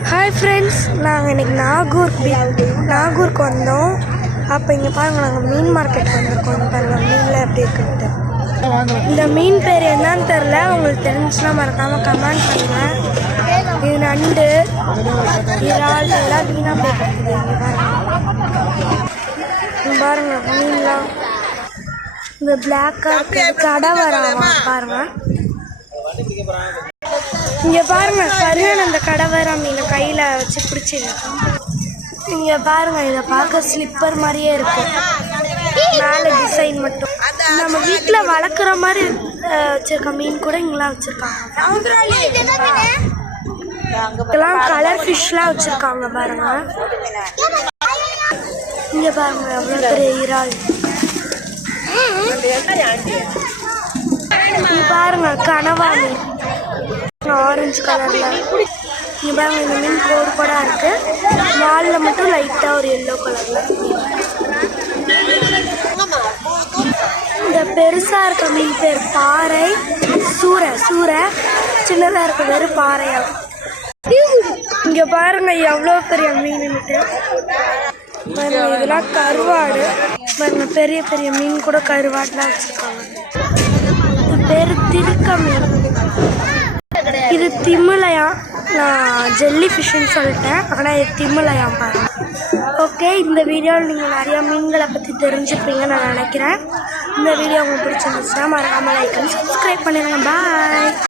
Hi friends, நாங்கள் இன்றைக்கி நாகூருக்கு வந்தோம். அப்போ இங்கே பாருங்கள், நாங்கள் மீன் மார்க்கெட் வந்திருக்கோம். பாருங்கள் மீனில் எப்படி இருக்குன்ட்டு. இந்த மீன் பேர் என்னன்னு தெரில, உங்களுக்கு தெரிஞ்சுன்னா மறக்காமல் கமெண்ட் பண்ணுங்கள். இது நண்டு, இறால் எல்லாம் மீனாக போய்க்கிட்டு. இங்கே பாருங்கள் மீன்லாம். இந்த பிளாக்காக கடை வராமா பாருங்கள். இங்கே பாருங்க, சரியான அந்த கடவரை மீனை கையில் வச்சு பிடிச்சிருக்கோம். இங்கே பாருங்க, இதை பார்க்க ஸ்லிப்பர் மாதிரியே இருக்கு. மேலே டிசைன் மட்டும் நம்ம வீட்டில் வளர்க்குற மாதிரி வச்சிருக்க மீன் கூட இங்கெல்லாம் வச்சிருக்காங்க. இதெல்லாம் கலர் ஃபிஷ்லாம் வச்சிருக்காங்க பாருங்க. இங்கே பாருங்க எவ்வளோ பெரிய இறால். இங்கே பாருங்க கனவா மீன் ஆரஞ்சு கலர்ல. இங்கே பாருங்க, இந்த மீன் கோடு இருக்கு. வாலில் மட்டும் லைட்டாக ஒரு எல்லோ கலர்ல. இந்த பெருசாக இருக்க மீன் பேர் பாறை சூரை. சின்னதாக இருக்க வெறும் பாறையா. இங்கே பாருங்க எவ்வளோ பெரிய மீன்னுட்டு. பாருங்க இதெல்லாம் கருவாடு. பாருங்க பெரிய பெரிய மீன் கூட கருவாடுலாம் வச்சுருக்காங்க. இது பேர் திருக்க மீன். இது திமிலையா. நான் ஜெல்லி ஃபிஷ்ஷுன்னு சொல்லிட்டேன், ஆனால் இது திமிலையாம் பாருங்க. ஓகே, இந்த வீடியோவில் நீங்கள் நிறையா மீன்களை பற்றி தெரிஞ்சுப்பீங்கன்னு நான் நினைக்கிறேன். இந்த வீடியோ உங்களுக்கு பிடிச்சிருந்துச்சுன்னா மறக்காமல் லைக் அண்ட் சப்ஸ்கிரைப் பண்ணிடுங்க. பாய்.